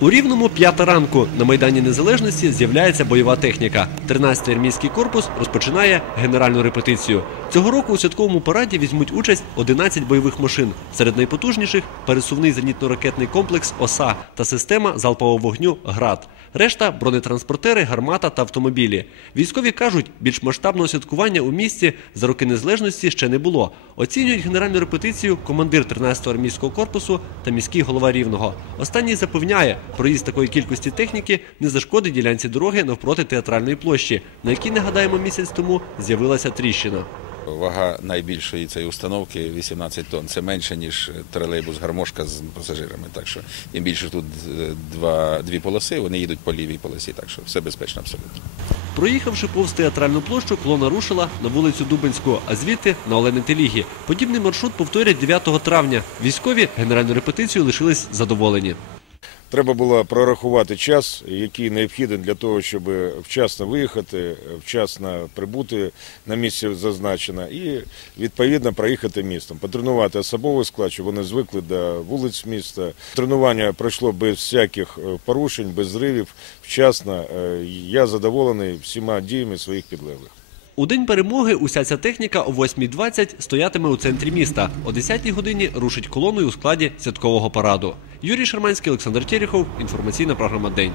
У рівному п'ята ранку на майдані Незалежності з'являється бойова техніка. 13-й армійський корпус розпочинає генеральну репетицію. Цього року у святковому параді візьмуть участь 11 бойових машин. Серед найпотужніших пересувний зенітно-ракетний комплекс ОСА та система залпового вогню ГРАД. Решта бронетранспортери, гармата та автомобілі. Військові кажуть, більш масштабного святкування у місті за роки незалежності ще не було. Оцінюють генеральну репетицію командир 13-го армійського корпусу та міський голова рівного. Останній запевняє, проїзд такої кількості техніки не зашкодить ділянці дороги навпроти театральної площі, на якій нагадаємо місяць тому з'явилася тріщина. Вага найбільшої цієї установки 18 тонн. Це менше, ніж тролейбус гармошка з пасажирами. Так що тим більше тут е, два, дві полоси, вони їдуть по лівій полосі, так що все безпечно абсолютно. Проїхавши повз театральну площу, колона рушила на вулицю Дубинську, а звідти на Олени Телігі. Подібний маршрут повторять 9 травня. Військові генеральну репетицію лишились задоволені. Треба було прорахувати час, який необхідний для того, щоб вчасно виїхати, вчасно прибути на місце зазначено і відповідно проїхати містом. Потренувати особовий склад, щоб вони звикли до вулиць міста. Тренування пройшло без всяких е, порушень, без зривів. Вчасно Е, я задоволений всіма діями своїх підлеглих. У день перемоги уся ця техніка о 8.20 стоятиме у центрі міста. О 10-й годині рушить колоною у складі святкового параду. Юрій Шерманський, Олександр Терехов. Інформаційна програма День.